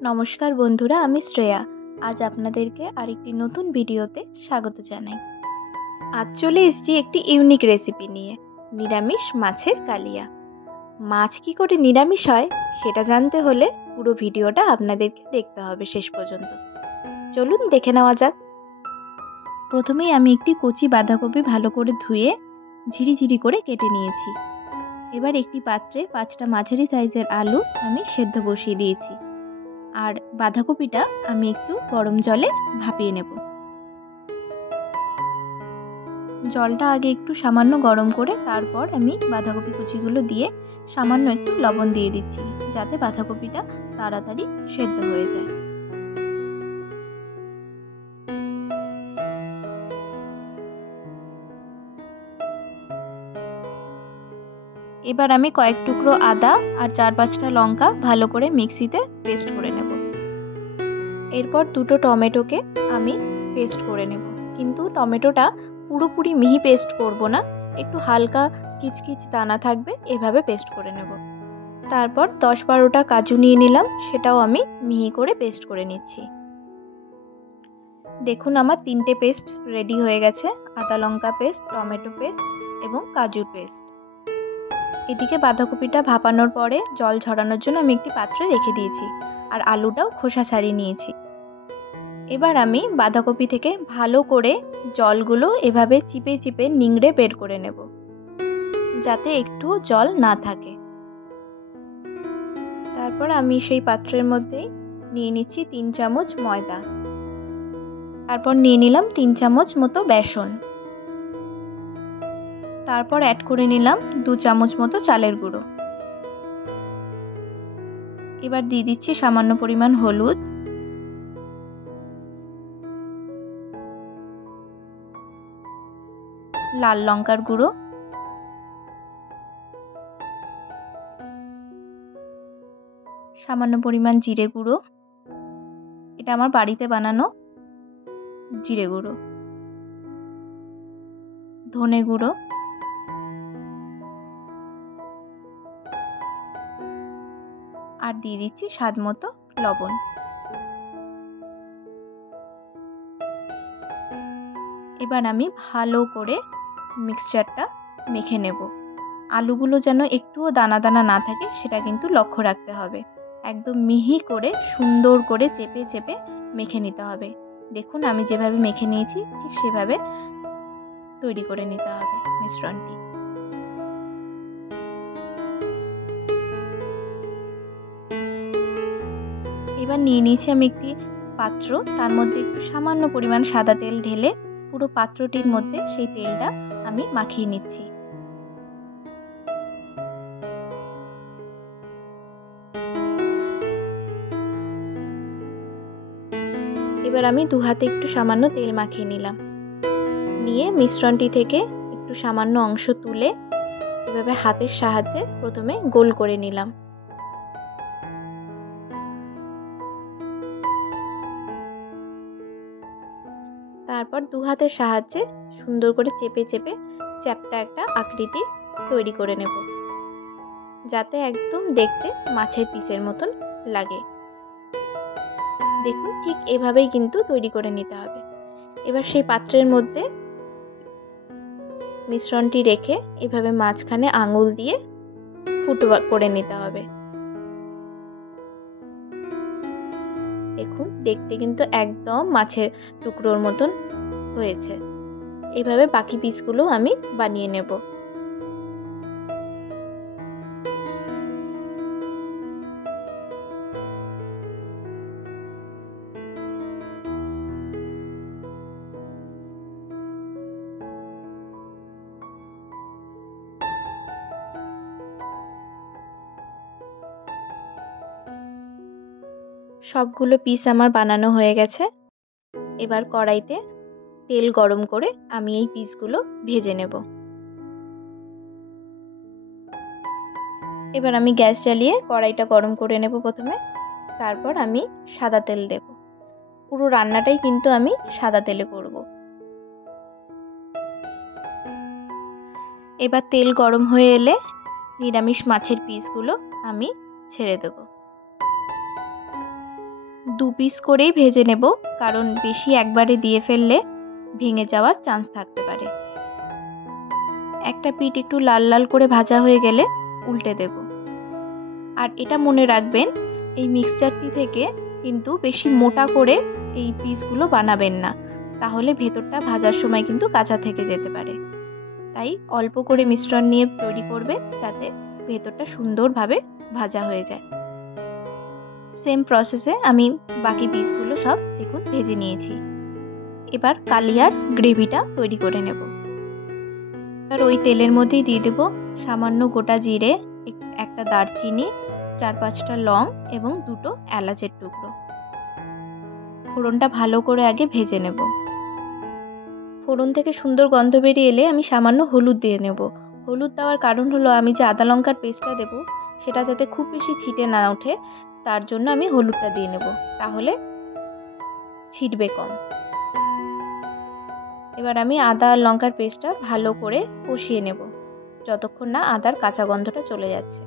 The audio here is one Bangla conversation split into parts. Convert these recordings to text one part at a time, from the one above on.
নমস্কার বন্ধুরা, আমি শ্রেয়া। আজ আপনাদেরকে আরেকটি নতুন ভিডিওতে স্বাগত জানাই। আজ চলে এসেছি একটি ইউনিক রেসিপি নিয়ে, নিরামিষ মাছের কালিয়া। মাছ কী করে নিরামিষ হয় সেটা জানতে হলে পুরো ভিডিওটা আপনাদেরকে দেখতে হবে শেষ পর্যন্ত। চলুন দেখে নেওয়া যাক। প্রথমেই আমি একটি কচি বাঁধাকপি ভালো করে ধুয়ে ঝিরিঝিরি করে কেটে নিয়েছি। এবার একটি পাত্রে 5টা মাঝারি সাইজের আলু আমি সেদ্ধ বসিয়ে দিয়েছি। আর বাঁধাকপিটা আমি একটু গরম জলে ভাপিয়ে নেব। জলটা আগে একটু সামান্য গরম করে তারপর আমি বাঁধাকপি কুচিগুলো দিয়ে সামান্য একটু লবণ দিয়ে দিচ্ছি, যাতে বাঁধাকপিটা তাড়াতাড়ি সেদ্ধ হয়ে যায়। এবার আমি কয়েক টুকরো আদা আর 4-5টা লঙ্কা ভালো করে মিক্সিতে পেস্ট করে নেব। এরপর 2টো টমেটোকে আমি পেস্ট করে নেব, কিন্তু টমেটোটা পুরোপুরি মিহি পেস্ট করব না, একটু হালকা কিচকিচ দানা থাকবে এভাবে পেস্ট করে নেব। তারপর 10-12টা কাজু নিয়ে নিলাম, সেটাও আমি মিহি করে পেস্ট করে নিচ্ছি। দেখুন আমার 3টে পেস্ট রেডি হয়ে গেছে, আদা লঙ্কা পেস্ট, টমেটো পেস্ট এবং কাজুর পেস্ট। এদিকে বাঁধাকপিটা ভাপানোর পরে জল ঝরানোর জন্য আমি একটি পাত্রে রেখে দিয়েছি, আর আলুটাও খোসা ছাড়িয়ে নিয়েছি। এবার আমি বাঁধাকপি থেকে ভালো করে জলগুলো এভাবে চিপে চিপে নিংড়ে বের করে নেব, যাতে একটু জল না থাকে। তারপর আমি সেই পাত্রের মধ্যে নিয়ে নিচ্ছি 3 চামচ ময়দা। তারপর নিয়ে নিলাম 3 চামচ মতো বেসন। তারপর অ্যাড করে নিলাম 2 চামচ মতো চালের গুঁড়ো। এবার দিয়ে দিচ্ছি সামান্য পরিমাণ হলুদ, লাল লঙ্কার গুঁড়ো, সামান্য পরিমাণ জিরে গুঁড়ো, এটা আমার বাড়িতে বানানো জিরে গুঁড়ো, ধনে গুঁড়ো, আর দিয়ে দিচ্ছি স্বাদ মতো লবণ। এবার আমি ভালো করে মিক্সচারটা মেখে নেব। আলুগুলো যেন একটুও দানা দানা না থাকে সেটা কিন্তু লক্ষ্য রাখতে হবে। একদম মিহি করে সুন্দর করে চেপে চেপে মেখে নিতে হবে। দেখুন আমি যেভাবে মেখে নিয়েছি ঠিক সেভাবে তৈরি করে নিতে হবে মিশ্রণটি। এবার নিয়ে নিয়েছি আমি একটি পাত্র, তার মধ্যে একটু সামান্য পরিমাণ সাদা তেল ঢেলে পুরো পাত্রটির মধ্যে সেই তেলটা আমি মাখিয়ে নিচ্ছি। এবার আমি 2 হাতে একটু সামান্য তেল মাখিয়ে নিলাম, নিয়ে মিশ্রণটি থেকে একটু সামান্য অংশ তুলে এভাবে হাতের সাহায্যে প্রথমে গোল করে নিলাম। তারপর 2 হাতের সাহায্যে সুন্দর করে চেপে চেপে চ্যাপ্টা একটা আকৃতি তৈরি করে নেব, যাতে একদম দেখতে মাছের পিসের মতন লাগে। দেখুন ঠিক এভাবেই কিন্তু তৈরি করে নিতে হবে। এবার সেই পাত্রের মধ্যে মিশ্রণটি রেখে এভাবে মাঝখানে আঙুল দিয়ে ফুটো করে নিতে হবে। দেখুন দেখতে কিন্তু একদম মাছের টুকরোর মতন হয়েছে। এভাবে বাকি পিসগুলো আমি বানিয়ে নেব। সবগুলো পিস আমার বানানো হয়ে গেছে। এবার কড়াইতে তেল গরম করে আমি এই পিসগুলো ভেজে নেব। এবার আমি গ্যাস জ্বালিয়ে কড়াইটা গরম করে নেব প্রথমে, তারপর আমি সাদা তেল দেব। পুরো রান্নাটাই কিন্তু আমি সাদা তেলে করব। এবার তেল গরম হয়ে এলে নিরামিষ মাছের পিসগুলো আমি ছেড়ে দেব। 2 পিস করেই ভেজে নেব, কারণ বেশি একবারে দিয়ে ফেললে ভেঙে যাওয়ার চান্স থাকতে পারে। একটা পিঠ একটু লাল লাল করে ভাজা হয়ে গেলে উল্টে দেব। আর এটা মনে রাখবেন, এই মিক্সচারটি থেকে কিন্তু বেশি মোটা করে এই পিসগুলো বানাবেন না, তাহলে ভেতরটা ভাজার সময় কিন্তু কাঁচা থেকে যেতে পারে। তাই অল্প করে মিশ্রণ নিয়ে তৈরি করবে, যাতে ভেতরটা সুন্দরভাবে ভাজা হয়ে যায়। সেম প্রসেসে আমি বাকি পিসগুলো সব দেখুন ভেজে নিয়েছি। এবার কালিয়ার গ্রেভিটা তৈরি করে নেব। এবার ওই তেলের মধ্যেই দিয়ে দেব সামান্য গোটা জিরে, একটা দারচিনি, 4-5টা লং এবং 2টো এলাচের টুকরো। ফোড়নটা ভালো করে আগে ভেজে নেব। ফোড়ন থেকে সুন্দর গন্ধ বেরিয়ে এলে আমি সামান্য হলুদ দিয়ে নেব। হলুদ দেওয়ার কারণ হলো, আমি যে আদা লঙ্কার পেস্টটা দেব সেটা যাতে খুব বেশি ছিটে না ওঠে, তার জন্য আমি হলুদটা দিয়ে নেব, তাহলে ছিটবে কম। এবার আমি আদা আর লঙ্কার পেস্টটা ভালো করে কষিয়ে নেব, যতক্ষণ না আদার কাঁচা গন্ধটা চলে যাচ্ছে।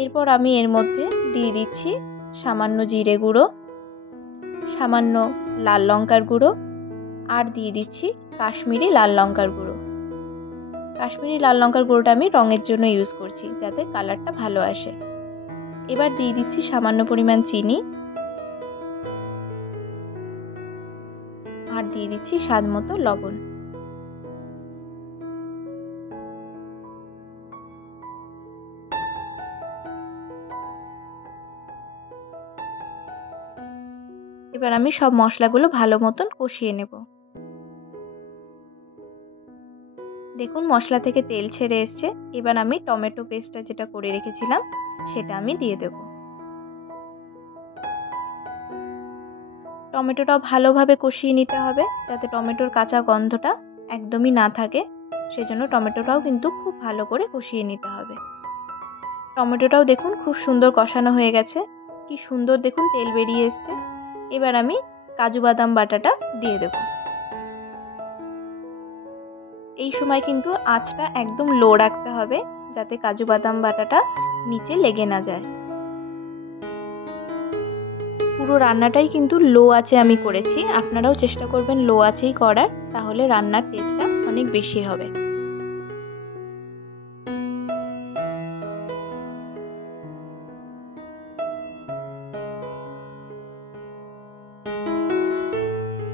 এরপর আমি এর মধ্যে দিয়ে দিচ্ছি সামান্য জিরে গুঁড়ো, সামান্য লাল লঙ্কার গুঁড়ো, আর দিয়ে দিচ্ছি কাশ্মীরি লাল লঙ্কার গুঁড়ো। কাশ্মীরি লাল লঙ্কার গুঁড়োটা আমি রঙের জন্য ইউজ করছি, যাতে কালারটা ভালো আসে। এবার দিয়ে দিচ্ছি সামান্য পরিমাণ চিনি, আর দিয়ে দিচ্ছি স্বাদ মতো লবণ। এবার আমি সব মশলাগুলো ভালো মতন কষিয়ে নেব। দেখুন মশলা থেকে তেল ছেড়ে এসছে। এবার আমি টমেটো পেস্টটা যেটা করে রেখেছিলাম সেটা আমি দিয়ে দেব। টমেটোটাও ভালোভাবে কষিয়ে নিতে হবে, যাতে টমেটোর কাঁচা গন্ধটা একদমই না থাকে। সেজন্য টমেটোটাও কিন্তু খুব ভালো করে কষিয়ে নিতে হবে। টমেটোটাও দেখুন খুব সুন্দর কষানো হয়ে গেছে, কি সুন্দর দেখুন তেল বেরিয়ে এসছে। এবার আমি কাজু বাদাম বাটাটা দিয়ে দেব। এই সময় কিন্তু আঁচটা একদম লো রাখতে হবে, যাতে কাজু বাদাম বাটাটা নিচে লেগে না যায়। পুরো রান্নাটাই কিন্তু লো আঁচে আমি করেছি, আপনারাও চেষ্টা করবেন লো আঁচেই করার, তাহলে রান্নার টেস্টটা অনেক বেশি হবে।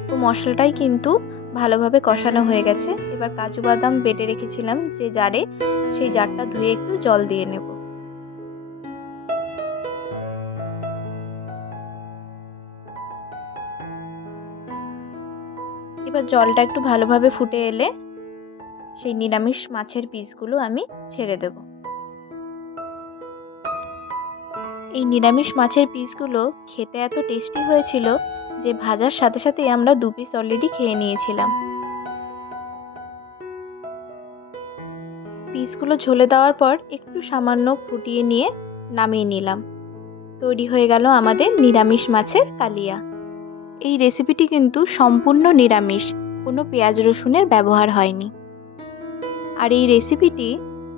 তো মশলাটাই কিন্তু ভালোভাবে কষানো হয়ে গেছে। এবার কাজু বাদাম বেটে রেখেছিলাম যে জারে, সেই জারটা ধুয়ে একটু জল দিয়ে নেব। এবার জলটা একটু ভালোভাবে ফুটে এলে সেই নিরামিষ মাছের পিসগুলো আমি ছেড়ে দেব। এই নিরামিষ মাছের পিসগুলো খেতে এত টেস্টি হয়েছিল যে ভাজার সাথে সাথে আমরা 2 পিস অলরেডি খেয়ে নিয়েছিলাম। পিসগুলো ঝোলে দেওয়ার পর একটু সামান্য ফুটিয়ে নিয়ে নামিয়ে নিলাম। তৈরি হয়ে গেল আমাদের নিরামিষ মাছের কালিয়া। এই রেসিপিটি কিন্তু সম্পূর্ণ নিরামিষ, কোনো পেঁয়াজ রসুনের ব্যবহার হয়নি। আর এই রেসিপিটি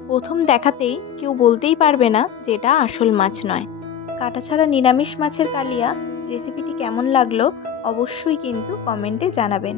প্রথম দেখাতেই কেউ বলতেই পারবে না যে এটা আসল মাছ নয়। কাটা ছাড়া নিরামিষ মাছের কালিয়া রেসিপিটি কেমন লাগলো অবশ্যই কিন্তু কমেন্টে জানাবেন।